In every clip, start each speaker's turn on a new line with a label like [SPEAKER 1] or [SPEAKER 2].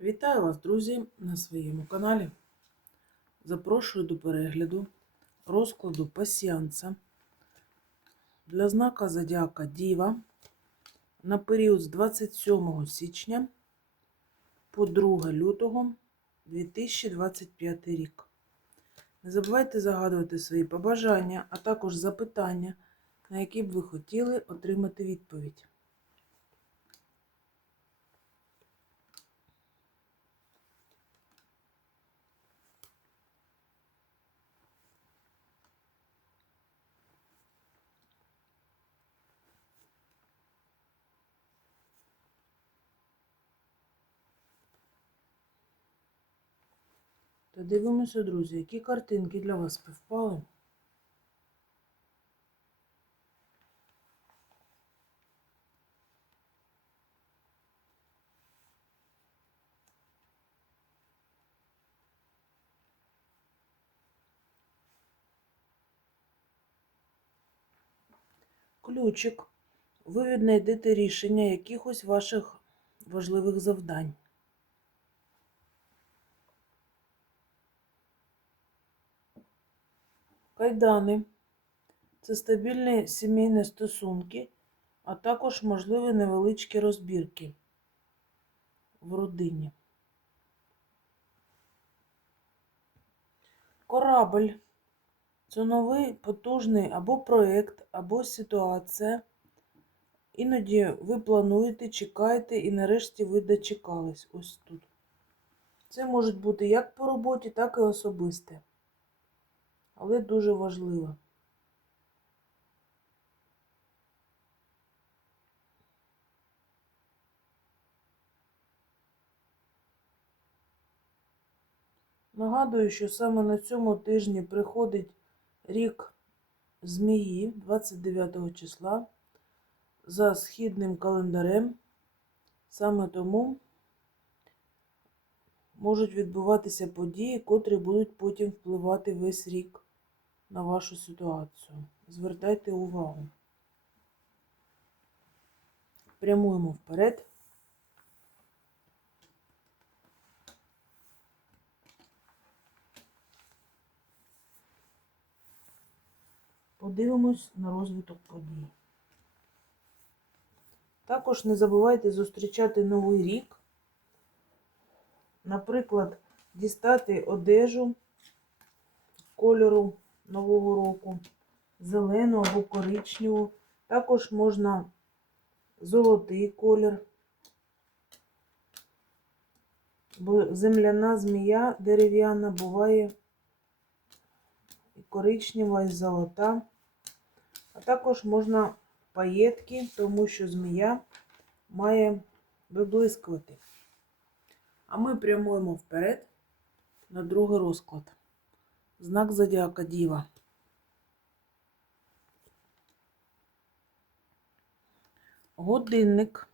[SPEAKER 1] Вітаю вас, друзі, на своєму каналі. Запрошую до перегляду розкладу пасіанса для знака Зодіака Діва на період з 27 січня по 2 лютого 2025 рік. Не забувайте загадувати свої побажання, а також запитання, на які б ви хотіли отримати відповідь. Та дивимося, друзі, які картинки для вас співпали. Ключик. Ви віднайдете рішення якихось ваших важливих завдань. Кайдани це стабільні сімейні стосунки, а також можливі невеличкі розбірки в родині. Корабль це новий потужний або проєкт, або ситуація. Іноді ви плануєте, чекаєте і нарешті ви дочекались ось тут. Це може бути як по роботі, так і особисте але дуже важлива. Нагадую, що саме на цьому тижні приходить рік змії 29 числа за східним календарем. Саме тому можуть відбуватися події, котрі будуть потім впливати весь рік на вашу ситуацію. Звертайте увагу. Прямуємо вперед. Подивимось на розвиток подій. Також не забувайте зустрічати новий рік. Наприклад, дістати одежу кольору Нового року, зелену або коричневу. Також можна золотий колір, бо земляна змія дерев'яна буває і коричнева, і золота. А також можна паєтки, тому що змія має виблискувати. А ми прямуємо вперед на другий розклад. Знак Зодіака Діва. Годинник.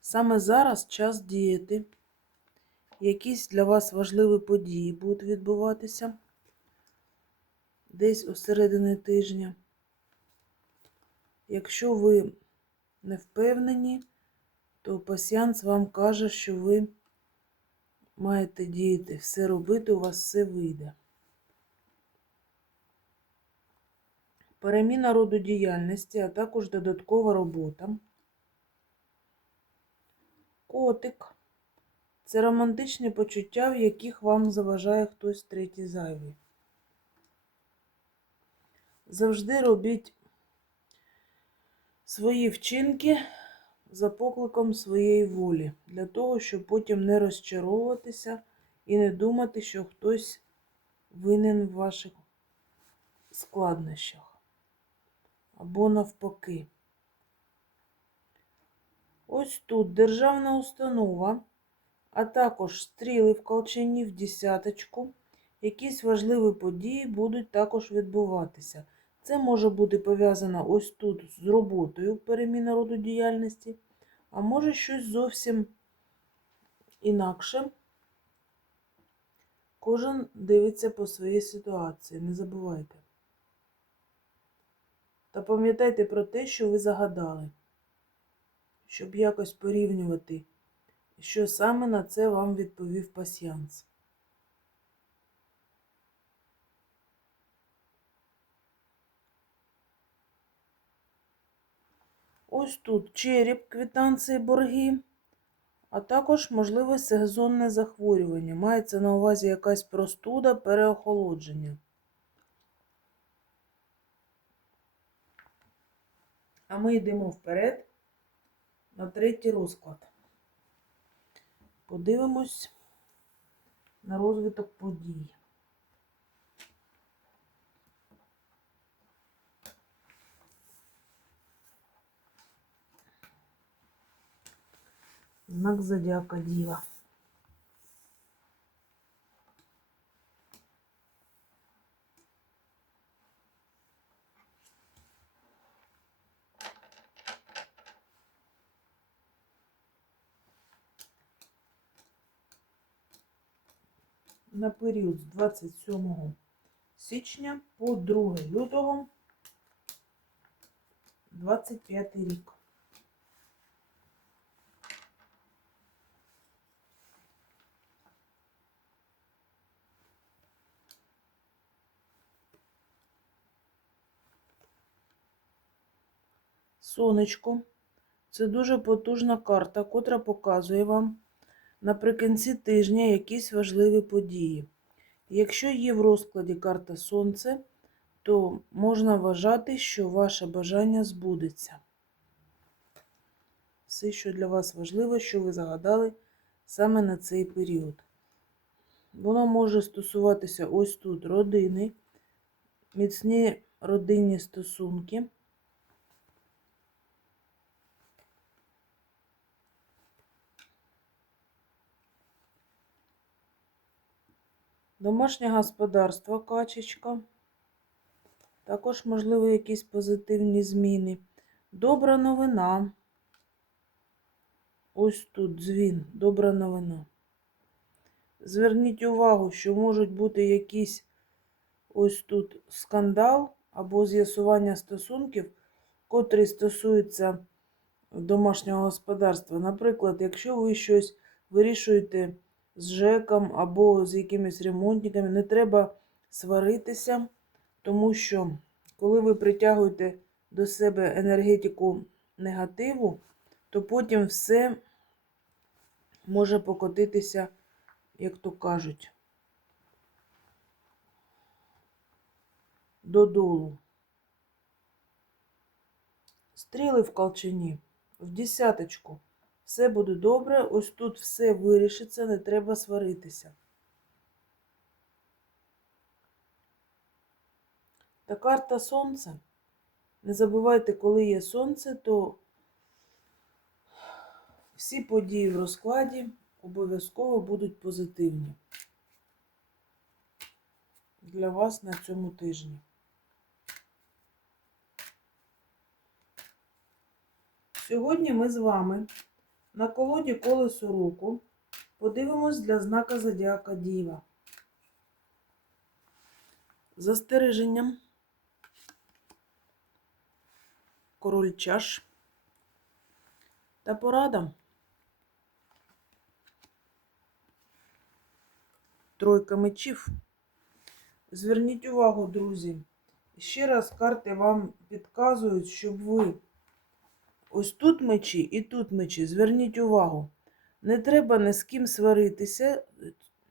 [SPEAKER 1] Саме зараз час діяти. Якісь для вас важливі події будуть відбуватися десь у середині тижня. Якщо ви не впевнені, то пасіанс вам каже, що ви маєте діяти, все робити, у вас все вийде. Переміна роду діяльності, а також додаткова робота. Котик це романтичні почуття, в яких вам заважає хтось третій зайвий. Завжди робіть свої вчинки за покликом своєї волі, для того, щоб потім не розчаровуватися і не думати, що хтось винен в ваших складнощах або навпаки. Ось тут державна установа, а також стріли в колчані в десяточку. Якісь важливі події будуть також відбуватися. Це може бути пов'язано ось тут з роботою переміна роду діяльності, а може щось зовсім інакше. Кожен дивиться по своїй ситуації, не забувайте. Та пам'ятайте про те, що ви загадали, щоб якось порівнювати що саме на це вам відповів пасьянс. Ось тут череп, квитанції, борги, а також можливе сезонне захворювання. Мається на увазі якась простуда, переохолодження. А ми йдемо вперед на третій розклад. Подивимось на розвиток подій. Знак зодіака Діва. На період з 27 січня по 2 лютого 25 рік. Сонечко це дуже потужна карта, котра показує вам наприкінці тижня якісь важливі події. Якщо є в розкладі карта Сонце, то можна вважати, що ваше бажання збудеться. Все, що для вас важливо, що ви загадали саме на цей період. Воно може стосуватися ось тут родини, міцні родинні стосунки. Домашнє господарство, качечка. Також, можливо, якісь позитивні зміни. Добра новина. Ось тут дзвін, добра новина. Зверніть увагу, що можуть бути якісь ось тут скандал або з'ясування стосунків, котрі стосуються домашнього господарства. Наприклад, якщо ви щось вирішуєте з ЖЕКом або з якимись ремонтниками. Не треба сваритися, тому що коли ви притягуєте до себе енергетику негативу, то потім все може покотитися, як то кажуть, додолу. Стріли в колчані, в десяточку. Все буде добре, ось тут все вирішиться, не треба сваритися. Та карта сонця. Не забувайте, коли є сонце, то всі події в розкладі обов'язково будуть позитивні для вас на цьому тижні. Сьогодні ми з вами на колоді колесо руку подивимось для знака Зодіака Діва. Застереженням. Король чаш та порада. Тройка мечів. Зверніть увагу, друзі. Ще раз карти вам підказують, щоб ви Ось тут мечі і тут мечі. Зверніть увагу. Не треба ні з ким сваритися,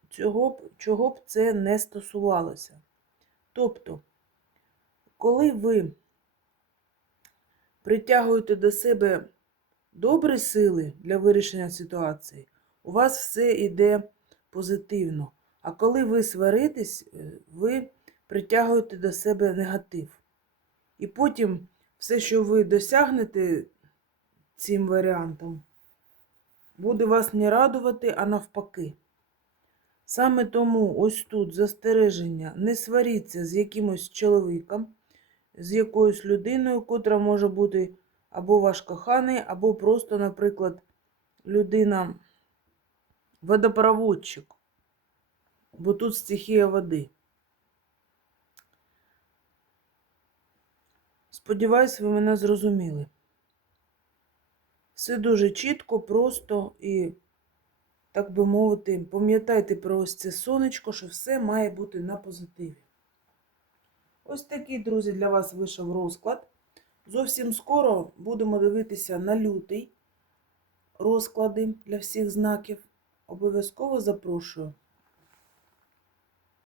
[SPEAKER 1] цього, б, чого б це не стосувалося. Тобто, коли ви притягуєте до себе добрі сили для вирішення ситуації, у вас все йде позитивно. А коли ви сваритесь, е, ви притягуєте до себе негатив. І потім все, що ви досягнете, цим варіантом. Буде вас не радувати, а навпаки. Саме тому ось тут застереження не сваріться з якимось чоловіком, з якоюсь людиною, котра може бути або ваш коханий, або просто, наприклад, людина водопроводчик, бо тут стихія води. Сподіваюсь, ви мене зрозуміли. Все дуже чітко, просто і так би мовити, пам'ятайте про ось це сонечко, що все має бути на позитиві. Ось такий, друзі, для вас вийшов розклад. Зовсім скоро будемо дивитися на лютий розклади для всіх знаків. Обов'язково запрошую